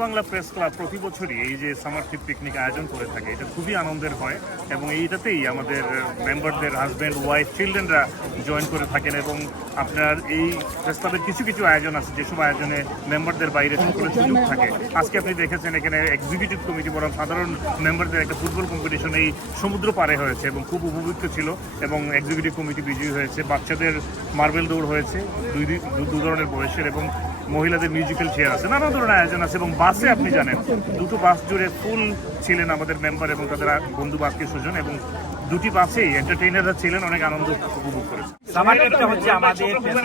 Bangla press club প্রতি বছরই এই যে সামার ট্রিপ পিকনিক আয়োজন করে থাকে, এটা খুবই আনন্দের হয় এবং এইটাতেই আমাদের মেম্বারদের হাজব্যান্ড ওয়াইফ চিলড্রেনরা জয়েন করে থাকেন এবং আপনার এই প্রেস ক্লাবের কিছু কিছু আয়োজন আছে, যেসব আয়োজনে মেম্বারদের বাইরে সকলের সুযোগ থাকে। আজকে আপনি দেখেছেন এখানে এক্সিকিউটিভ কমিটি বরং সাধারণ মেম্বারদের একটা ফুটবল কম্পিটিশন এই সমুদ্র পারে হয়েছে এবং খুব উপভুক্ত ছিল এবং এক্সিকিউটিভ কমিটি বিজয়ী হয়েছে। বাচ্চাদের মার্বেল দৌড় হয়েছে, দুই দু দু ধরনের বয়সের এবং মহিলাদের মিউজিক্যাল চেয়ার আছে, নানা ধরনের আয়োজন আছে এবং বাসে আপনি জানেন, দুটো বাস জুড়ে ফুল ছিলেন আমাদের মেম্বার এবং তাদের বন্ধু বাস্কে সুজন এবং দুটি বাসেই এন্টারটেইনাররা ছিলেন, অনেক আনন্দ উপভোগ করেছে সামার ট্রিপটা হচ্ছে আমাদের প্রেস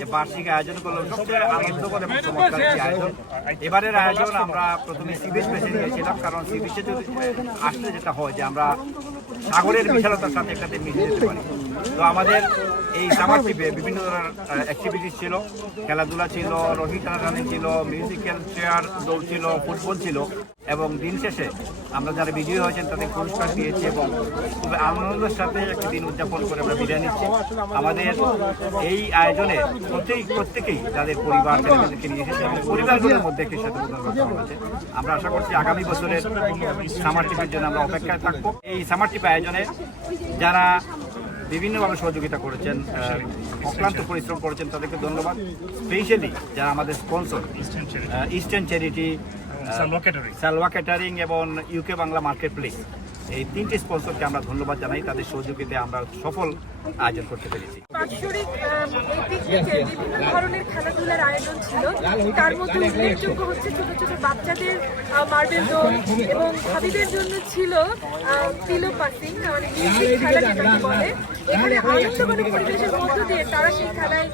যে বার্ষিক আয়োজন করল, সবচেয়ে আনন্দকর এবং চমৎকার আয়োজন। এবারের আয়োজন আমরা প্রথমে সি বিচ বেছে নিয়েছিলাম কারণ সি বিচে আসলে যেটা হয় যে আমরা সাগরের বিশালতার সাথে একসাথে মিশে যেতে পারি। তো আমাদের এই সামার ট্রিপে বিভিন্ন ধরনের অ্যাক্টিভিটিস ছিল। খেলাধুলা ছিল, রোহিত রানি ছিল মিউজিক্যাল চেয়ার দৌড় ছিল, ফুটবল ছিল। এবং দিন শেষে আমরা যারা বিজয়ী হয়েছেন তাদের পুরস্কার দিয়েছি এবং খুব আনন্দের সাথে একটি দিন উদযাপন করে আমরা বিদায় নিচ্ছি। আমাদের এই আয়োজনে প্রত্যেক প্রত্যেকেই তাদের পরিবার ছেলেমেয়েদেরকে নিয়ে এসেছে এবং পরিবারগুলোর মধ্যে একটি করা হয়েছে আমরা আশা করছি আগামী বছরের সামার ট্রিপের জন্য আমরা অপেক্ষায় থাকব। এই সামার ট্রিপ আয়োজনে যারা বিভিন্নভাবে সহযোগিতা করেছেন অক্লান্ত পরিশ্রম করেছেন, তাদেরকে ধন্যবাদ। স্পেশালি যারা আমাদের sponsor Eastern Charity Salwa catering Salwa catering এবং ইউকে বাংলা মার্কেট প্লেস এই তিনটি স্পন্সরকে আমরা ধন্যবাদ জানাই তাদের সহযোগিতায় আমরা সফল আয়োজন করতে পেরেছি। বাৎসরিক বিভিন্ন ধরনের খেলাধুলার আয়োজন ছিল। তার মধ্যে উল্লেখযোগ্য হচ্ছে ছোট ছোট বাচ্চাদের মার্বেল দৌড় এবং ভাবিদের জন্য ছিল পিলো পাসিং মানে খেলা যেটাকে বলে। এখানে আনন্দঘন পরিবেশের মধ্য দিয়ে তারা সেই খেলায়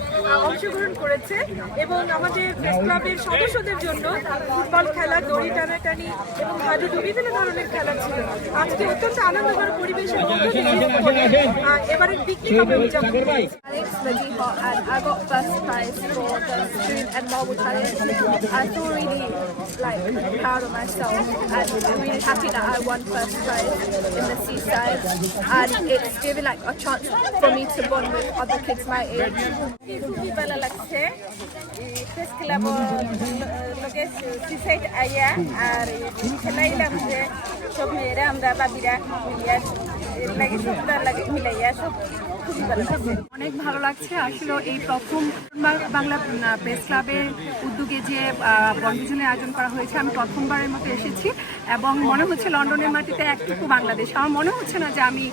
অংশগ্রহণ করেছে এবং আমাদের প্রেস ক্লাবের সদস্যদের জন্য ফুটবল খেলা দড়ি টানাটানি এবং হাডুডু বিভিন্ন ধরনের খেলা ছিল আজকে অত্যন্ত আনন্দঘন পরিবেশের মধ্য দিয়ে of myself and I'm really happy that I won first prize in the seaside and it's given like a chance for me to bond with other kids my age. খুবই ভালো লাগছে প্রেস ক্লাব লোকে seaside আইয়া আর খেলাইলাম যে সব মেয়েরা আমরা বাবিরা মিলিয়া অনেক ভালো লাগছে আসলে এই প্রথম বাংলা প্রেস ক্লাবের উদ্যোগে যে বনভোজনের আয়োজন করা হয়েছে, আমি প্রথমবারের মতো এসেছি এবং মনে হচ্ছে লন্ডনের মাটিতে একটুকু বাংলাদেশ। আমার মনে হচ্ছে না যে আমি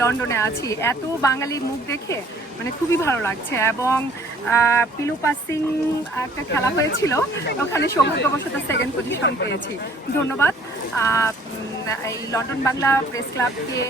লন্ডনে আছি। এত বাঙালি মুখ দেখে মানে খুবই ভালো লাগছে এবং পিলু পাসিং একটা খেলা হয়েছিল, ওখানে সৌভাগ্যবশত সেকেন্ড পজিশন পেয়েছি। ধন্যবাদ। লন্ডন বাংলা প্রেস ক্লাবকে